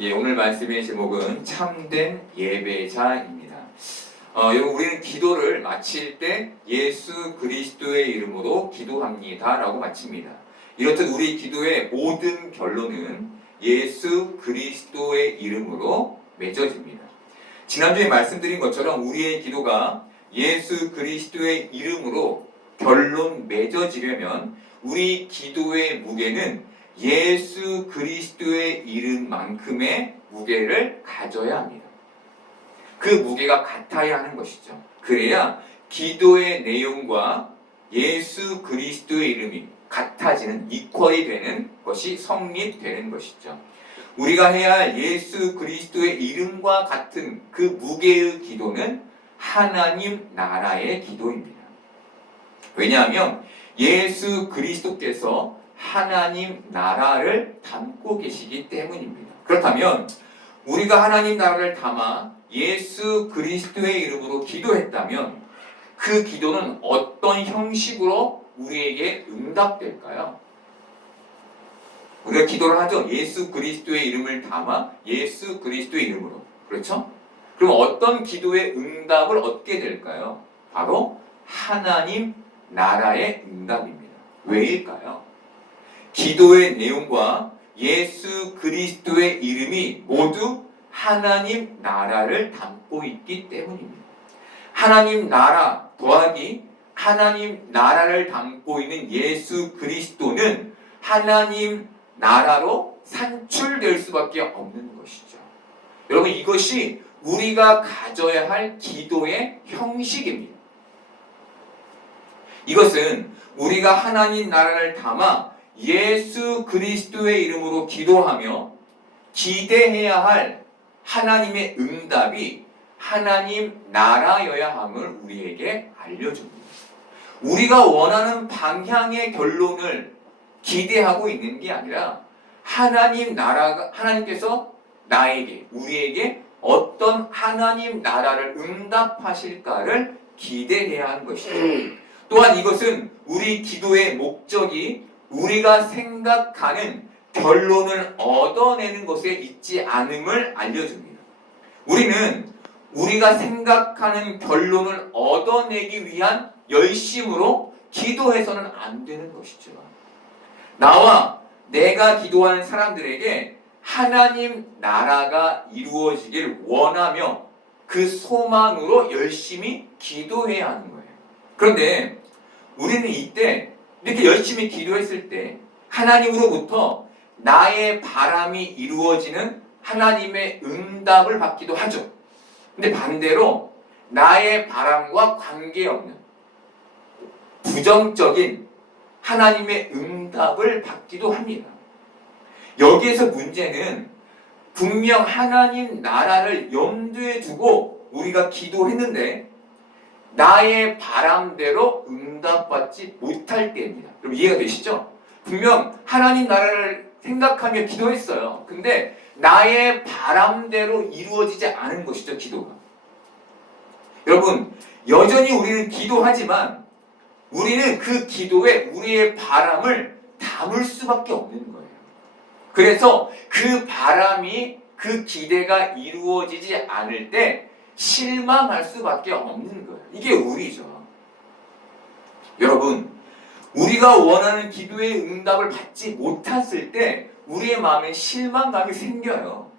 오늘 말씀의 제목은 참된 예배자입니다. 여러분, 우리는 기도를 마칠 때 예수 그리스도의 이름으로 기도합니다 라고 마칩니다. 이렇듯 우리 기도의 모든 결론은 예수 그리스도의 이름으로 맺어집니다. 지난주에 말씀드린 것처럼 우리의 기도가 예수 그리스도의 이름으로 결론 맺어지려면 우리 기도의 무게는 예수 그리스도의 이름만큼의 무게를 가져야 합니다. 그 무게가 같아야 하는 것이죠. 그래야 기도의 내용과 예수 그리스도의 이름이 같아지는, 이퀄이 되는 것이 성립되는 것이죠. 우리가 해야 할 예수 그리스도의 이름과 같은 그 무게의 기도는 하나님 나라의 기도입니다. 왜냐하면 예수 그리스도께서 하나님 나라를 담고 계시기 때문입니다. 그렇다면 우리가 하나님 나라를 담아 예수 그리스도의 이름으로 기도했다면 그 기도는 어떤 형식으로 우리에게 응답될까요? 우리가 기도를 하죠. 예수 그리스도의 이름을 담아 예수 그리스도의 이름으로. 그렇죠? 그럼 어떤 기도의 응답을 얻게 될까요? 바로 하나님 나라의 응답입니다. 왜일까요? 기도의 내용과 예수 그리스도의 이름이 모두 하나님 나라를 담고 있기 때문입니다. 하나님 나라 더하기 하나님 나라를 담고 있는 예수 그리스도는 하나님 나라로 산출될 수밖에 없는 것이죠. 여러분, 이것이 우리가 가져야 할 기도의 형식입니다. 이것은 우리가 하나님 나라를 담아 예수 그리스도의 이름으로 기도하며 기대해야 할 하나님의 응답이 하나님 나라여야 함을 우리에게 알려줍니다. 우리가 원하는 방향의 결론을 기대하고 있는 게 아니라 하나님 나라가, 하나님께서 나에게, 우리에게 어떤 하나님 나라를 응답하실까를 기대해야 하는 것이죠. 또한 이것은 우리 기도의 목적이 우리가 생각하는 결론을 얻어내는 것에 있지 않음을 알려줍니다. 우리는 우리가 생각하는 결론을 얻어내기 위한 열심으로 기도해서는 안 되는 것이죠. 나와 내가 기도하는 사람들에게 하나님 나라가 이루어지길 원하며 그 소망으로 열심히 기도해야 하는 거예요. 그런데 우리는 이때 이렇게 열심히 기도했을 때 하나님으로부터 나의 바람이 이루어지는 하나님의 응답을 받기도 하죠. 근데 반대로 나의 바람과 관계없는 부정적인 하나님의 응답을 받기도 합니다. 여기에서 문제는 분명 하나님 나라를 염두에 두고 우리가 기도했는데 나의 바람대로 응답받지 못할 때입니다. 그럼 이해가 되시죠? 분명 하나님 나라를 생각하며 기도했어요. 근데 나의 바람대로 이루어지지 않은 것이죠, 기도가. 여러분, 여전히 우리는 기도하지만 우리는 그 기도에 우리의 바람을 담을 수밖에 없는 거예요. 그래서 그 바람이, 그 기대가 이루어지지 않을 때 실망할 수밖에 없는 거예요. 이게 우리죠. 여러분, 우리가 원하는 기도의 응답을 받지 못했을 때 우리의 마음에 실망감이 생겨요.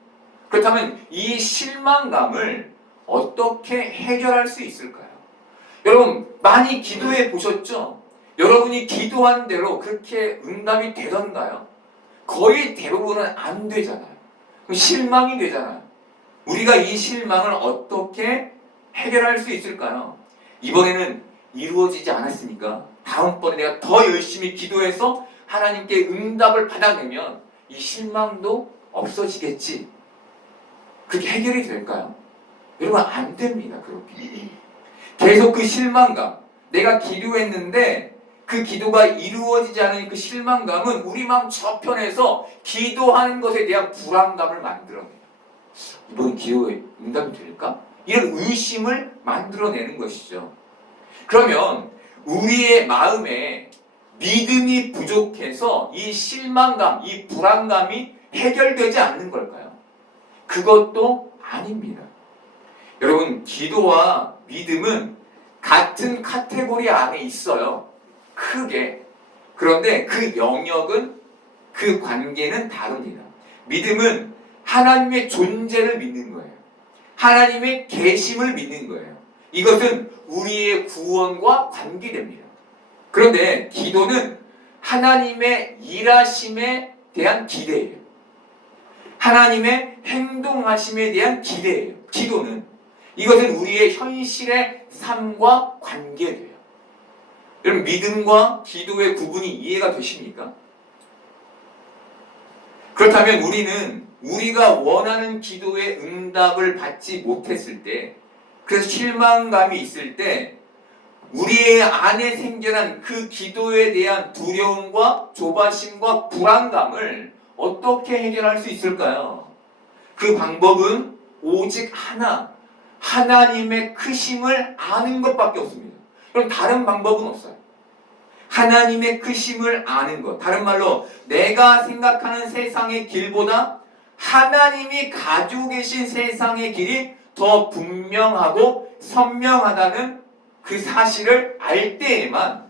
그렇다면 이 실망감을 어떻게 해결할 수 있을까요? 여러분, 많이 기도해 보셨죠? 여러분이 기도한 대로 그렇게 응답이 되던가요? 거의 대부분은 안 되잖아요. 실망이 되잖아요. 우리가 이 실망을 어떻게 해결할 수 있을까요? 이번에는 이루어지지 않았으니까 다음번에 내가 더 열심히 기도해서 하나님께 응답을 받아내면 이 실망도 없어지겠지. 그게 해결이 될까요? 여러분, 안 됩니다. 그렇게. 계속 그 실망감, 내가 기도했는데 그 기도가 이루어지지 않은 그 실망감은 우리 마음 저편에서 기도하는 것에 대한 불안감을 만들어내요. 이번 기도에 응답이 될까? 이런 의심을 만들어내는 것이죠. 그러면 우리의 마음에 믿음이 부족해서 이 실망감, 이 불안감이 해결되지 않는 걸까요? 그것도 아닙니다. 여러분, 기도와 믿음은 같은 카테고리 안에 있어요. 크게. 그런데 그 영역은, 그 관계는 다릅니다. 믿음은 하나님의 존재를 믿는 거예요. 하나님의 계심을 믿는 거예요. 이것은 우리의 구원과 관계됩니다. 그런데 기도는 하나님의 일하심에 대한 기대예요. 하나님의 행동하심에 대한 기대예요. 기도는. 이것은 우리의 현실의 삶과 관계돼요. 여러분, 믿음과 기도의 구분이 이해가 되십니까? 그렇다면 우리는 우리가 원하는 기도의 응답을 받지 못했을 때, 그래서 실망감이 있을 때 우리의 안에 생겨난 그 기도에 대한 두려움과 조바심과 불안감을 어떻게 해결할 수 있을까요? 그 방법은 오직 하나, 하나님의 크심을 아는 것밖에 없습니다. 그럼 다른 방법은 없어요. 하나님의 크심을 아는 것. 다른 말로 내가 생각하는 세상의 길보다 하나님이 가지고 계신 세상의 길이 더 분명하고 선명하다는 그 사실을 알 때에만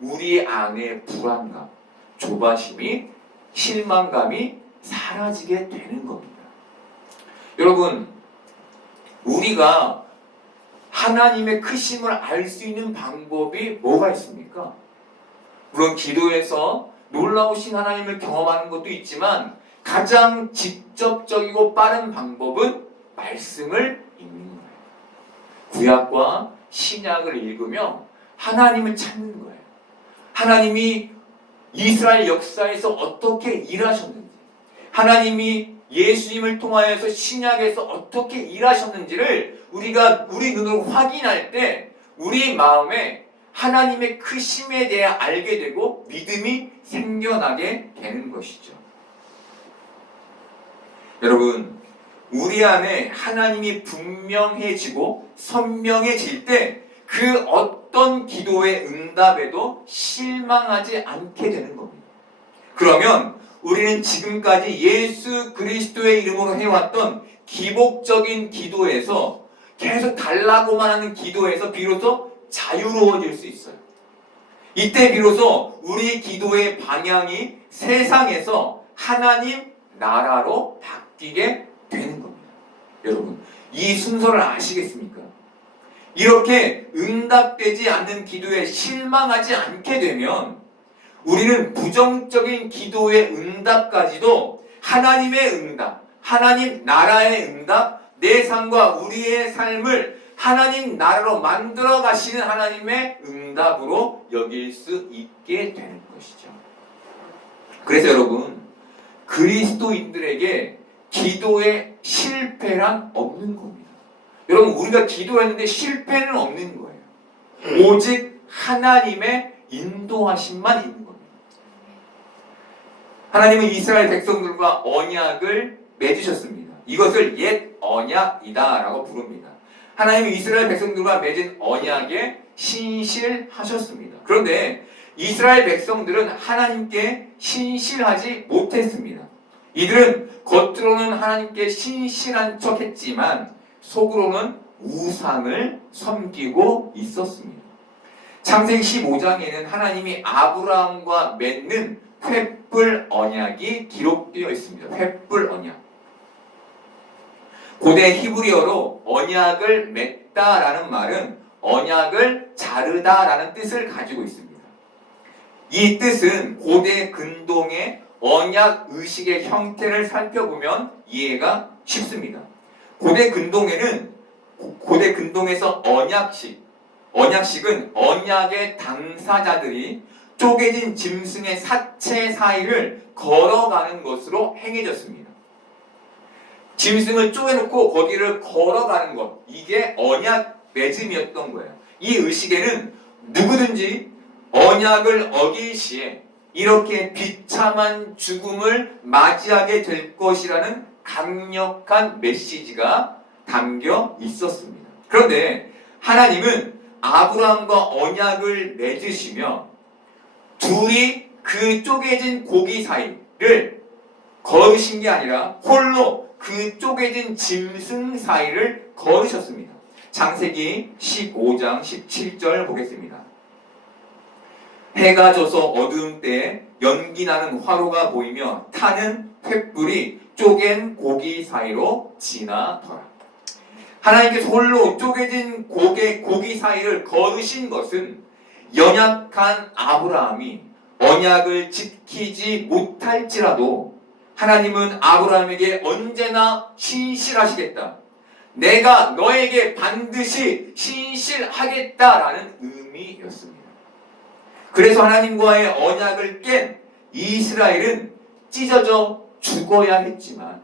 우리 안의 불안감, 조바심이, 실망감이 사라지게 되는 겁니다. 여러분, 우리가 하나님의 크심을 알 수 있는 방법이 뭐가 있습니까? 물론 기도에서 놀라우신 하나님을 경험하는 것도 있지만 가장 직접적이고 빠른 방법은 말씀을 읽는 거예요. 구약과 신약을 읽으며 하나님을 찾는 거예요. 하나님이 이스라엘 역사에서 어떻게 일하셨는지, 하나님이 예수님을 통하여서 신약에서 어떻게 일하셨는지를 우리가 우리 눈으로 확인할 때 우리 마음에 하나님의 크심에 대해 알게 되고 믿음이 생겨나게 되는 것이죠. 여러분, 우리 안에 하나님이 분명해지고 선명해질 때 그 어떤 기도의 응답에도 실망하지 않게 되는 겁니다. 그러면 우리는 지금까지 예수 그리스도의 이름으로 해왔던 기복적인 기도에서 계속 달라고만 하는 기도에서 비로소 자유로워질 수 있어요. 이때 비로소 우리 기도의 방향이 세상에서 하나님 나라로 바뀌게 되는 겁니다. 여러분, 이 순서를 아시겠습니까? 이렇게 응답되지 않는 기도에 실망하지 않게 되면 우리는 부정적인 기도의 응답까지도 하나님의 응답, 하나님 나라의 응답, 내 삶과 우리의 삶을 하나님 나라로 만들어 가시는 하나님의 응답으로 여길 수 있게 되는 것이죠. 그래서 여러분, 그리스도인들에게 기도의 실패란 없는 겁니다. 여러분, 우리가 기도했는데 실패는 없는 거예요. 오직 하나님의 인도하심만 있는 겁니다. 하나님은 이스라엘 백성들과 언약을 맺으셨습니다. 이것을 옛 언약이다라고 부릅니다. 하나님은 이스라엘 백성들과 맺은 언약에 신실하셨습니다. 그런데 이스라엘 백성들은 하나님께 신실하지 못했습니다. 이들은 겉으로는 하나님께 신실한 척 했지만 속으로는 우상을 섬기고 있었습니다. 창세기 15장에는 하나님이 아브라함과 맺는 횃불 언약이 기록되어 있습니다. 횃불 언약. 고대 히브리어로 언약을 맺다라는 말은 언약을 자르다라는 뜻을 가지고 있습니다. 이 뜻은 고대 근동의 언약 의식의 형태를 살펴보면 이해가 쉽습니다. 고대 근동에서 언약식은 언약의 당사자들이 쪼개진 짐승의 사체 사이를 걸어가는 것으로 행해졌습니다. 짐승을 쪼개놓고 거기를 걸어가는 것, 이게 언약 맺음이었던 거예요. 이 의식에는 누구든지 언약을 어길 시에 이렇게 비참한 죽음을 맞이하게 될 것이라는 강력한 메시지가 담겨 있었습니다. 그런데 하나님은 아브라함과 언약을 맺으시며 둘이 그 쪼개진 고기 사이를 걸으신 게 아니라 홀로 그 쪼개진 짐승 사이를 걸으셨습니다. 창세기 15장 17절 보겠습니다. 해가 져서 어두운 때에 연기나는 화로가 보이며 타는 횃불이 쪼갠 고기 사이로 지나더라. 하나님께서 홀로 쪼개진 고기 사이를 걸으신 것은 연약한 아브라함이 언약을 지키지 못할지라도 하나님은 아브라함에게 언제나 신실하시겠다. 내가 너에게 반드시 신실하겠다라는 의미였습니다. 그래서 하나님과의 언약을 깬 이스라엘은 찢어져 죽어야 했지만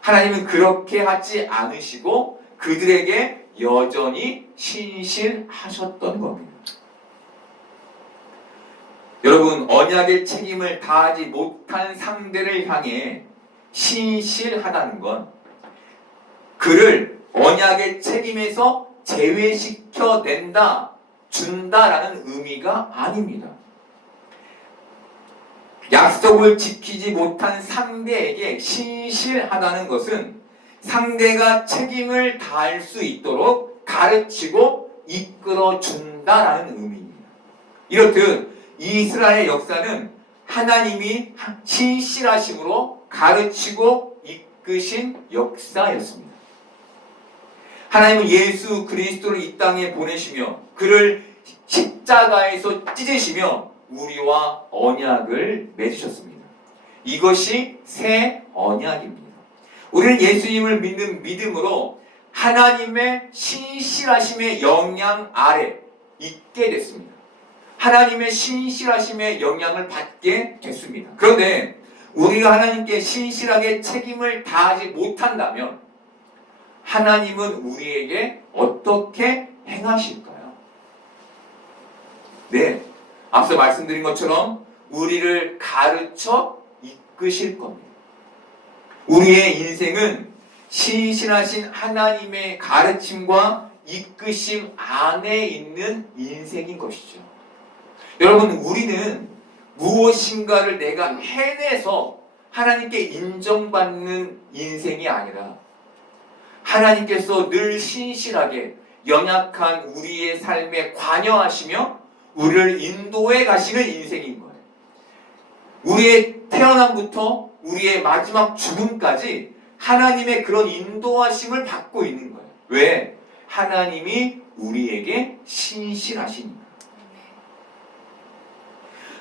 하나님은 그렇게 하지 않으시고 그들에게 여전히 신실하셨던 겁니다. 여러분, 언약의 책임을 다하지 못한 상대를 향해 신실하다는 건 그를 언약의 책임에서 제외시켜낸다, 준다라는 의미가 아닙니다. 약속을 지키지 못한 상대에게 신실하다는 것은 상대가 책임을 다할 수 있도록 가르치고 이끌어 준다라는 의미입니다. 이렇듯 이스라엘 역사는 하나님이 신실하심으로 가르치고 이끄신 역사였습니다. 하나님은 예수 그리스도를 이 땅에 보내시며 그를 십자가에서 찢으시며 우리와 언약을 맺으셨습니다. 이것이 새 언약입니다. 우리는 예수님을 믿는 믿음으로 하나님의 신실하심의 영향 아래 있게 됐습니다. 하나님의 신실하심의 영향을 받게 됐습니다. 그런데 우리가 하나님께 신실하게 책임을 다하지 못한다면 하나님은 우리에게 어떻게 행하실까요? 네, 앞서 말씀드린 것처럼 우리를 가르쳐 이끄실 겁니다. 우리의 인생은 신실하신 하나님의 가르침과 이끄심 안에 있는 인생인 것이죠. 여러분, 우리는 무엇인가를 내가 해내서 하나님께 인정받는 인생이 아니라 하나님께서 늘 신실하게 연약한 우리의 삶에 관여하시며 우리를 인도해 가시는 인생인 거예요. 우리의 태어남부터 우리의 마지막 죽음까지 하나님의 그런 인도하심을 받고 있는 거예요. 왜? 하나님이 우리에게 신실하시니까.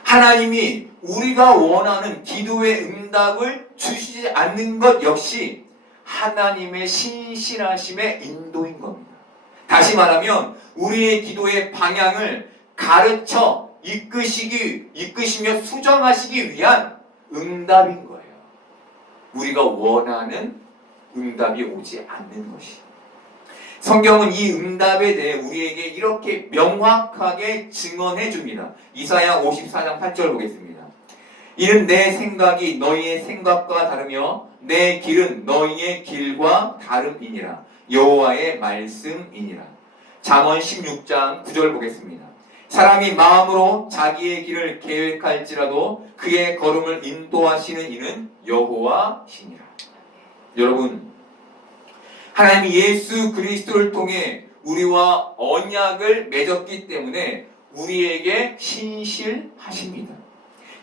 하나님이 우리가 원하는 기도의 응답을 주시지 않는 것 역시 하나님의 신실하심의 인도인 겁니다. 다시 말하면 우리의 기도의 방향을 가르쳐 이끄시며 수정하시기 위한 응답인 거예요. 우리가 원하는 응답이 오지 않는 것이. 성경은 이 응답에 대해 우리에게 이렇게 명확하게 증언해 줍니다. 이사야 54장 8절 보겠습니다. 이는 내 생각이 너희의 생각과 다르며 내 길은 너희의 길과 다름이니라. 여호와의 말씀이니라. 잠언 16장 9절 보겠습니다. 사람이 마음으로 자기의 길을 계획할지라도 그의 걸음을 인도하시는 이는 여호와시니라. 여러분, 하나님이 예수 그리스도를 통해 우리와 언약을 맺었기 때문에 우리에게 신실하십니다.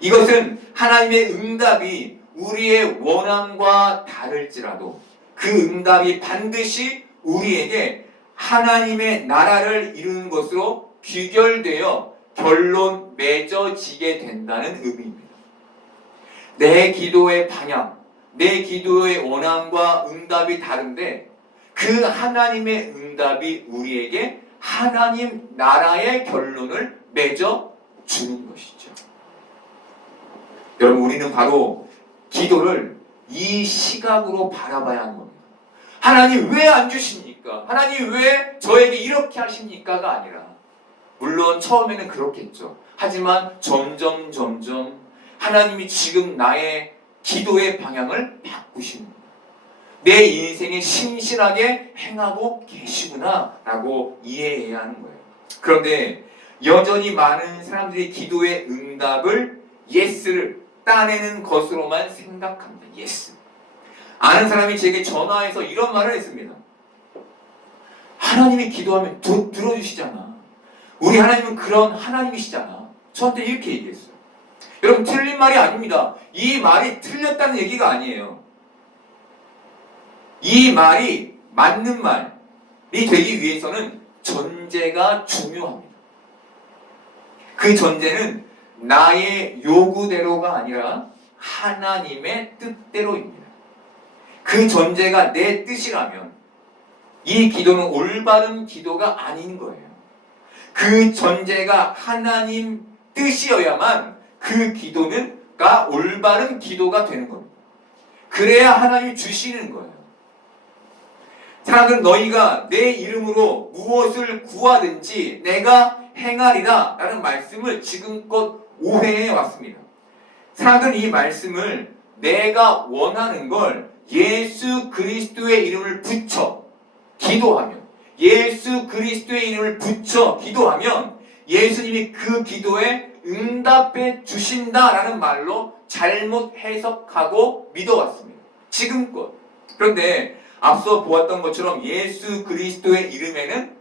이것은 하나님의 응답이 우리의 원함과 다를지라도 그 응답이 반드시 우리에게 하나님의 나라를 이루는 것으로 귀결되어 결론 맺어지게 된다는 의미입니다. 내 기도의 방향, 내 기도의 원함과 응답이 다른데 그 하나님의 응답이 우리에게 하나님 나라의 결론을 맺어주는 것이죠. 여러분, 우리는 바로 기도를 이 시각으로 바라봐야 하는 겁니다. 하나님 왜 안 주십니까? 하나님 왜 저에게 이렇게 하십니까가 아니라, 물론 처음에는 그렇겠죠. 하지만 점점 하나님이 지금 나의 기도의 방향을 바꾸시는 거예요. 내 인생에 신실하게 행하고 계시구나 라고 이해해야 하는 거예요. 그런데 여전히 많은 사람들이 기도의 응답을 예스를 따내는 것으로만 생각합니다. 예스. 아는 사람이 제게 전화해서 이런 말을 했습니다. 하나님이 기도하면 들어주시잖아. 우리 하나님은 그런 하나님이시잖아. 저한테 이렇게 얘기했어요. 여러분, 틀린 말이 아닙니다. 이 말이 틀렸다는 얘기가 아니에요. 이 말이 맞는 말이 되기 위해서는 전제가 중요합니다. 그 전제는 나의 요구대로가 아니라 하나님의 뜻대로입니다. 그 전제가 내 뜻이라면 이 기도는 올바른 기도가 아닌 거예요. 그 전제가 하나님 뜻이어야만 그 기도가 올바른 기도가 되는 겁니다. 그래야 하나님이 주시는 거예요. 사람들은 너희가 내 이름으로 무엇을 구하든지 내가 행하리라 라는 말씀을 지금껏 오해해 왔습니다. 사람들은 이 말씀을 내가 원하는 걸 예수 그리스도의 이름을 붙여 기도하면, 예수 그리스도의 이름을 붙여 기도하면 예수님이 그 기도에 응답해 주신다라는 말로 잘못 해석하고 믿어왔습니다. 지금껏. 그런데 앞서 보았던 것처럼 예수 그리스도의 이름에는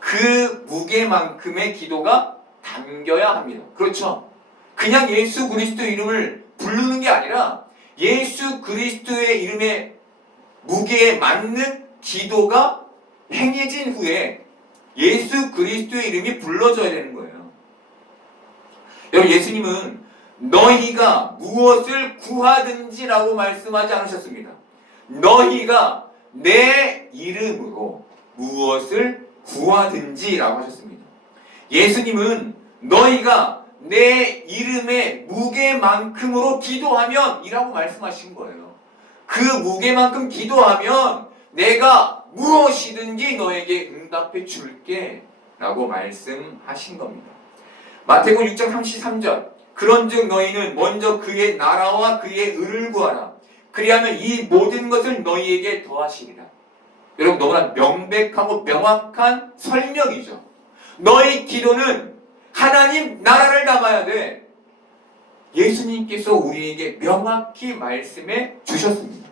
그 무게만큼의 기도가 담겨야 합니다. 그렇죠? 그냥 예수 그리스도의 이름을 부르는 게 아니라 예수 그리스도의 이름의 무게에 맞는 기도가 행해진 후에 예수 그리스도의 이름이 불러져야 되는 거예요. 여러분, 예수님은 너희가 무엇을 구하든지라고 말씀하지 않으셨습니다. 너희가 내 이름으로 무엇을 구하든지라고 하셨습니다. 예수님은 너희가 내 이름의 무게만큼으로 기도하면 이라고 말씀하신 거예요. 그 무게만큼 기도하면 내가 무엇이든지 너에게 응답해 줄게 라고 말씀하신 겁니다. 마태복음 6장 33절 그런즉 너희는 먼저 그의 나라와 그의 의를 구하라. 그리하면 이 모든 것을 너희에게 더하시리라. 여러분, 너무나 명백하고 명확한 설명이죠. 너희 기도는 하나님 나라를 담아야 돼. 예수님께서 우리에게 명확히 말씀해 주셨습니다.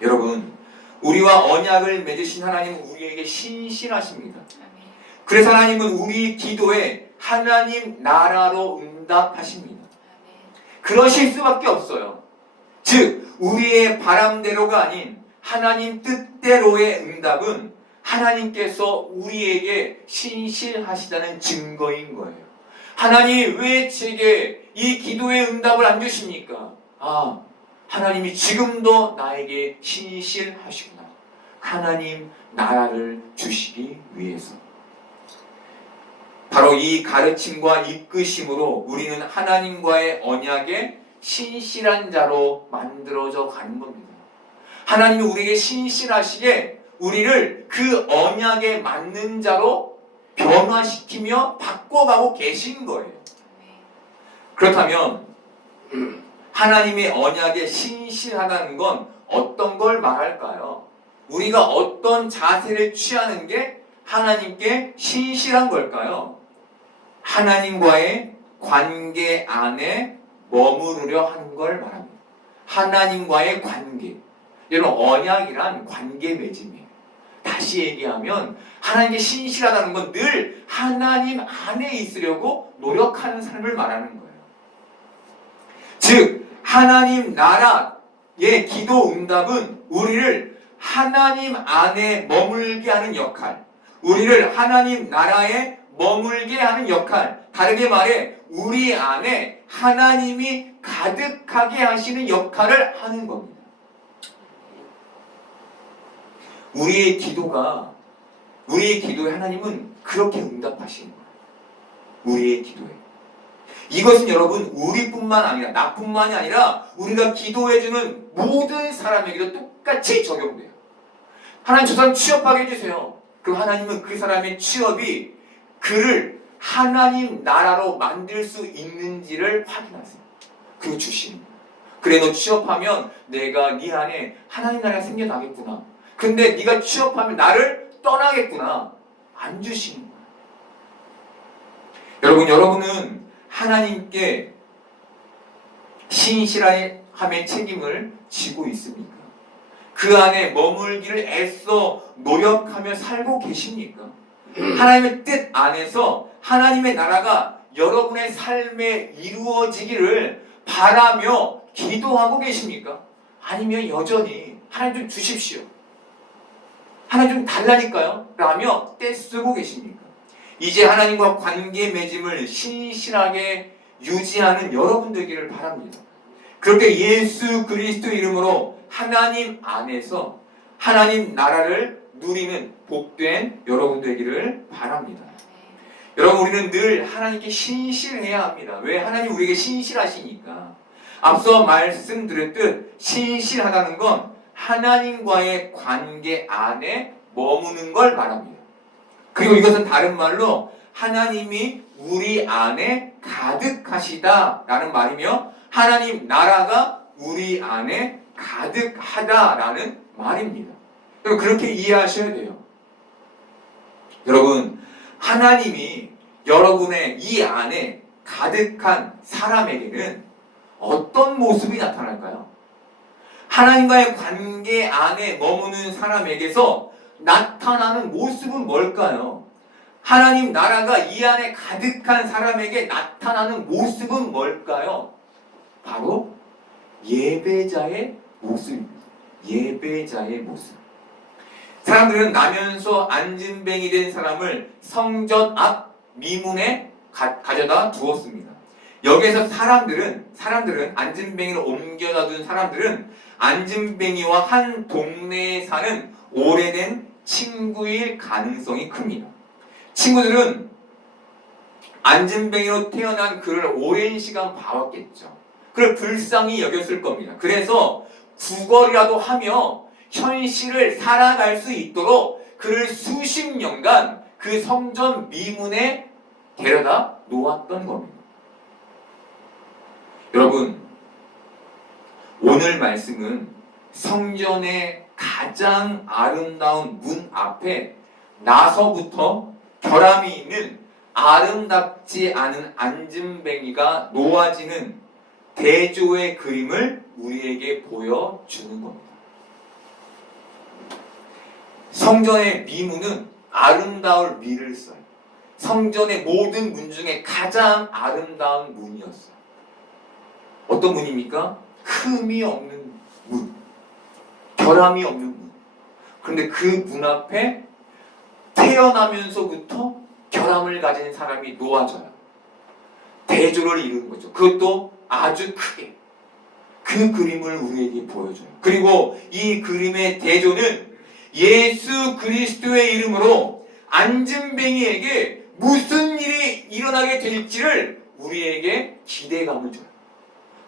여러분, 우리와 언약을 맺으신 하나님은 우리에게 신실하십니다. 그래서 하나님은 우리 기도에 하나님 나라로 응답하십니다. 그러실 수밖에 없어요. 즉, 우리의 바람대로가 아닌 하나님 뜻대로의 응답은 하나님께서 우리에게 신실하시다는 증거인 거예요. 하나님, 왜 제게 이 기도의 응답을 안 주십니까? 하나님이 지금도 나에게 신실하시구나. 하나님 나라를 주시기 위해서. 바로 이 가르침과 이끄심으로 우리는 하나님과의 언약에 신실한 자로 만들어져 가는 겁니다. 하나님이 우리에게 신실하시게 우리를 그 언약에 맞는 자로 변화시키며 바꿔가고 계신 거예요. 그렇다면 하나님의 언약에 신실하다는 건 어떤 걸 말할까요? 우리가 어떤 자세를 취하는 게 하나님께 신실한 걸까요? 하나님과의 관계 안에 머무르려 하는 걸 말합니다. 하나님과의 관계. 여러분, 언약이란 관계 맺음이에요. 다시 얘기하면 하나님께 신실하다는 건 늘 하나님 안에 있으려고 노력하는 삶을 말하는 거예요. 즉, 하나님 나라의 기도 응답은 우리를 하나님 안에 머물게 하는 역할, 우리를 하나님 나라에 머물게 하는 역할, 다르게 말해 우리 안에 하나님이 가득하게 하시는 역할을 하는 겁니다. 우리의 기도에 하나님은 그렇게 응답하시는 거예요. 우리의 기도에. 이것은 여러분, 우리뿐만 아니라, 나뿐만이 아니라 우리가 기도해주는 모든 사람에게도 똑같이 적용돼요. 하나님, 저 사람 취업하게 해주세요. 그럼 하나님은 그 사람의 취업이 그를 하나님 나라로 만들 수 있는지를 확인하세요. 그거 주시는 거예요. 그래, 너 취업하면 내가 네 안에 하나님 나라가 생겨나겠구나. 근데 네가 취업하면 나를 떠나겠구나. 안 주시는 거예요. 여러분은 하나님께 함의 책임을 지고 있습니까? 그 안에 머물기를 애써 노력하며 살고 계십니까? 하나님의 뜻 안에서 하나님의 나라가 여러분의 삶에 이루어지기를 바라며 기도하고 계십니까? 아니면 여전히 하나님 좀 주십시오, 하나님 좀 달라니까요 라며 떼쓰고 계십니까? 이제 하나님과 관계 맺음을 신실하게 유지하는 여러분 되기를 바랍니다. 그렇게 예수 그리스도 이름으로 하나님 안에서 하나님 나라를 누리는 복된 여러분 되기를 바랍니다. 여러분, 우리는 늘 하나님께 신실해야 합니다. 왜? 하나님 우리에게 신실하시니까. 앞서 말씀드렸듯 신실하다는 건 하나님과의 관계 안에 머무는 걸 말합니다. 그리고 이것은 다른 말로 하나님이 우리 안에 가득하시다라는 말이며 하나님 나라가 우리 안에 가득하다라는 말입니다. 그렇게 이해하셔야 돼요. 여러분, 하나님이 여러분의 이 안에 가득한 사람에게는 어떤 모습이 나타날까요? 하나님과의 관계 안에 머무는 사람에게서 나타나는 모습은 뭘까요? 하나님 나라가 이 안에 가득한 사람에게 나타나는 모습은 뭘까요? 바로 예배자의 모습입니다. 예배자의 모습. 사람들은 나면서 안진뱅이 된 사람을 성전 앞 미문에 가져다 두었습니다. 여기에서 사람들은 안진뱅이를 옮겨다 둔 사람들은 안진뱅이와 한 동네에 사는 오래된 친구일 가능성이 큽니다. 친구들은 안진뱅이로 태어난 그를 오랜 시간 봐왔겠죠. 그를 불쌍히 여겼을 겁니다. 그래서 구걸이라도 하며 현실을 살아갈 수 있도록 그를 수십 년간 그 성전 미문에 데려다 놓았던 겁니다. 여러분, 오늘 말씀은 성전의 가장 아름다운 문 앞에 나서부터 결함이 있는 아름답지 않은 안진뱅이가 놓아지는 대조의 그림을 우리에게 보여주는 겁니다. 성전의 미문은 아름다울 미를 써요. 성전의 모든 문 중에 가장 아름다운 문이었어요. 어떤 문입니까? 흠이 없는 문, 결함이 없는 문. 그런데 그 문 앞에 태어나면서부터 결함을 가진 사람이 놓아져요. 대조를 이루는 거죠. 그것도 아주 크게. 그 그림을 우리에게 보여줘요. 그리고 이 그림의 대조는 예수 그리스도의 이름으로 안진뱅이에게 무슨 일이 일어나게 될지를 우리에게 기대감을 줘요.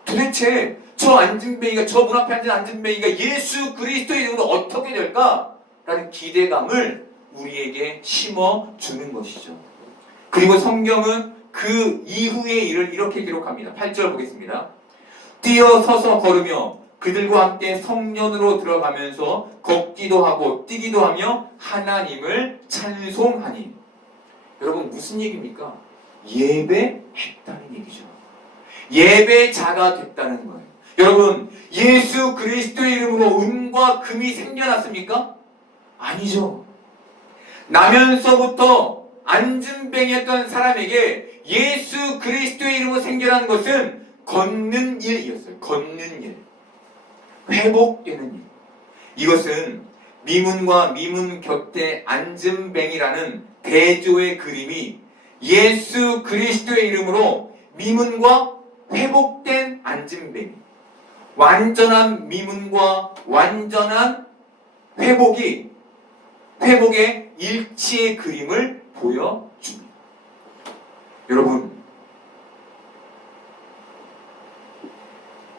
도대체 저 안진뱅이가, 저 문 앞에 앉은 안진뱅이가 예수 그리스도의 이름으로 어떻게 될까? 라는 기대감을 우리에게 심어주는 것이죠. 그리고 성경은 그 이후의 일을 이렇게 기록합니다. 8절 보겠습니다. 뛰어서서 걸으며 그들과 함께 성전으로 들어가면서 걷기도 하고 뛰기도 하며 하나님을 찬송하니. 여러분, 무슨 얘기입니까? 예배했다는 얘기죠. 예배자가 됐다는 거예요. 여러분, 예수 그리스도의 이름으로 은과 금이 생겨났습니까? 아니죠. 나면서부터 안진뱅이였던 사람에게 예수 그리스도의 이름으로 생겨난 것은 걷는 일이었어요. 걷는 일. 회복되는 일. 이것은 미문과 미문 곁에 안진뱅이라는 대조의 그림이 예수 그리스도의 이름으로 미문과 회복된 안진뱅이, 완전한 미문과 완전한 회복의 일치의 그림을 보여줍니다. 여러분,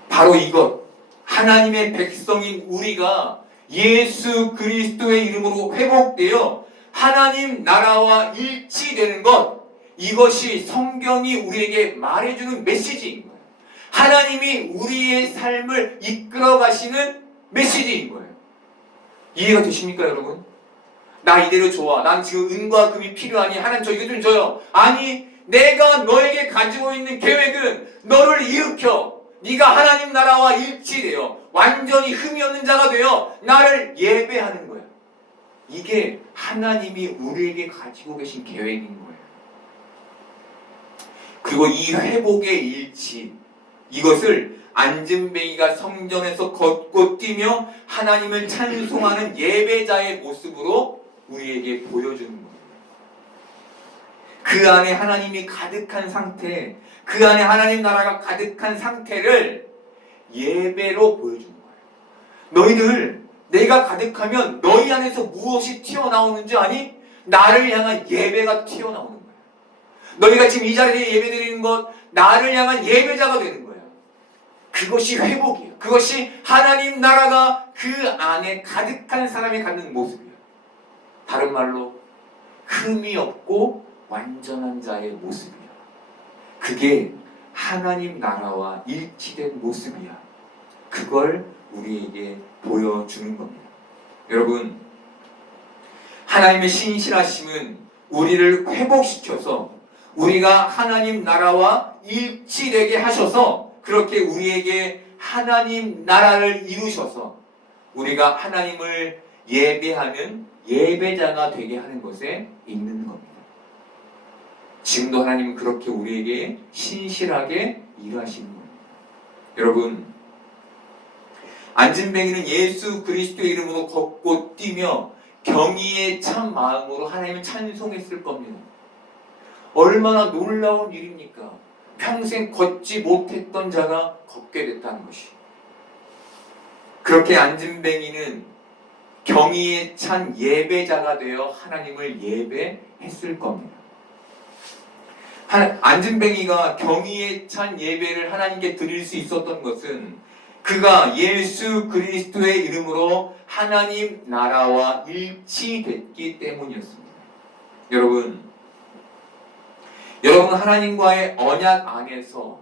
바로 이것, 하나님의 백성인 우리가 예수 그리스도의 이름으로 회복되어 하나님 나라와 일치되는 것, 이것이 성경이 우리에게 말해주는 메시지인 거예요. 하나님이 우리의 삶을 이끌어 가시는 메시지인 거예요. 이해가 되십니까, 여러분? 나 이대로 좋아. 난 지금 은과 금이 필요하니 하나님 저 이거 좀 줘요. 아니, 내가 너에게 가지고 있는 계획은 너를 일으켜 네가 하나님 나라와 일치되어 완전히 흠이 없는 자가 되어 나를 예배하는 거야. 이게 하나님이 우리에게 가지고 계신 계획인 거예요. 그리고 이 회복의 일치, 이것을 안진뱅이가 성전에서 걷고 뛰며 하나님을 찬송하는 예배자의 모습으로 우리에게 보여주는 거예요. 그 안에 하나님이 가득한 상태, 그 안에 하나님 나라가 가득한 상태를 예배로 보여주는 거예요. 너희들 내가 가득하면 너희 안에서 무엇이 튀어나오는지 아니? 나를 향한 예배가 튀어나오는 거예요. 너희가 지금 이 자리에 예배드리는 것, 나를 향한 예배자가 되는 거예요. 그것이 회복이에요. 그것이 하나님 나라가 그 안에 가득한 사람이 갖는 모습이에요. 다른 말로 흠이 없고 완전한 자의 모습이야. 그게 하나님 나라와 일치된 모습이야. 그걸 우리에게 보여주는 겁니다. 여러분, 하나님의 신실하심은 우리를 회복시켜서 우리가 하나님 나라와 일치되게 하셔서 그렇게 우리에게 하나님 나라를 이루셔서 우리가 하나님을 예배하는 예배자가 되게 하는 것에 있는 겁니다. 지금도 하나님은 그렇게 우리에게 신실하게 일하시는 겁니다. 여러분, 안진뱅이는 예수 그리스도의 이름으로 걷고 뛰며 경의의 참 마음으로 하나님을 찬송했을 겁니다. 얼마나 놀라운 일입니까? 평생 걷지 못했던 자가 걷게 됐다는 것이. 그렇게 안진뱅이는 경의에 찬 예배자가 되어 하나님을 예배했을 겁니다. 안진뱅이가 경의에 찬 예배를 하나님께 드릴 수 있었던 것은 그가 예수 그리스도의 이름으로 하나님 나라와 일치됐기 때문이었습니다. 여러분 하나님과의 언약 안에서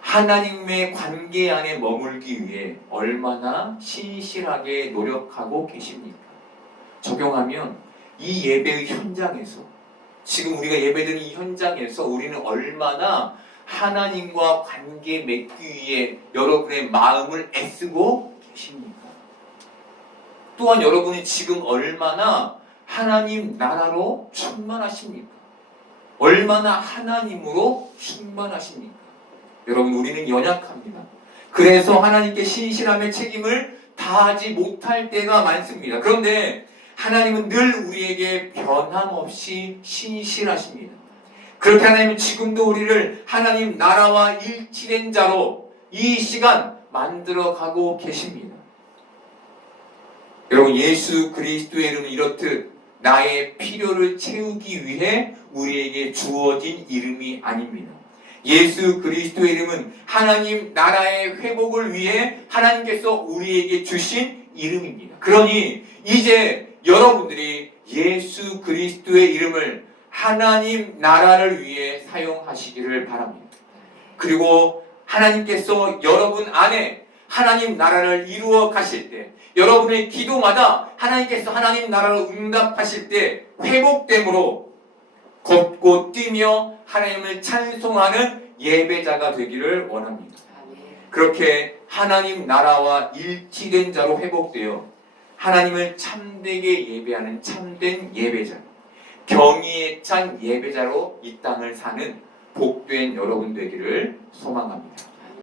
하나님의 관계 안에 머물기 위해 얼마나 신실하게 노력하고 계십니까? 적용하면 이 예배의 현장에서, 지금 우리가 예배드리는 이 현장에서 우리는 얼마나 하나님과 관계 맺기 위해 여러분의 마음을 애쓰고 계십니까? 또한 여러분이 지금 얼마나 하나님 나라로 충만하십니까? 얼마나 하나님으로 충만하십니까? 여러분, 우리는 연약합니다. 그래서 하나님께 신실함의 책임을 다하지 못할 때가 많습니다. 그런데 하나님은 늘 우리에게 변함없이 신실하십니다. 그렇게 하나님은 지금도 우리를 하나님 나라와 일치된 자로 이 시간 만들어가고 계십니다. 여러분, 예수 그리스도의 이름은 이렇듯 나의 필요를 채우기 위해 우리에게 주어진 이름이 아닙니다. 예수 그리스도의 이름은 하나님 나라의 회복을 위해 하나님께서 우리에게 주신 이름입니다. 그러니 이제 여러분들이 예수 그리스도의 이름을 하나님 나라를 위해 사용하시기를 바랍니다. 그리고 하나님께서 여러분 안에 하나님 나라를 이루어 가실 때, 여러분의 기도마다 하나님께서 하나님 나라를 응답하실 때 회복됨으로 걷고 뛰며 하나님을 찬송하는 예배자가 되기를 원합니다. 그렇게 하나님 나라와 일치된 자로 회복되어 하나님을 참되게 예배하는 참된 예배자, 경의에 찬 예배자로 이 땅을 사는 복된 여러분 되기를 소망합니다.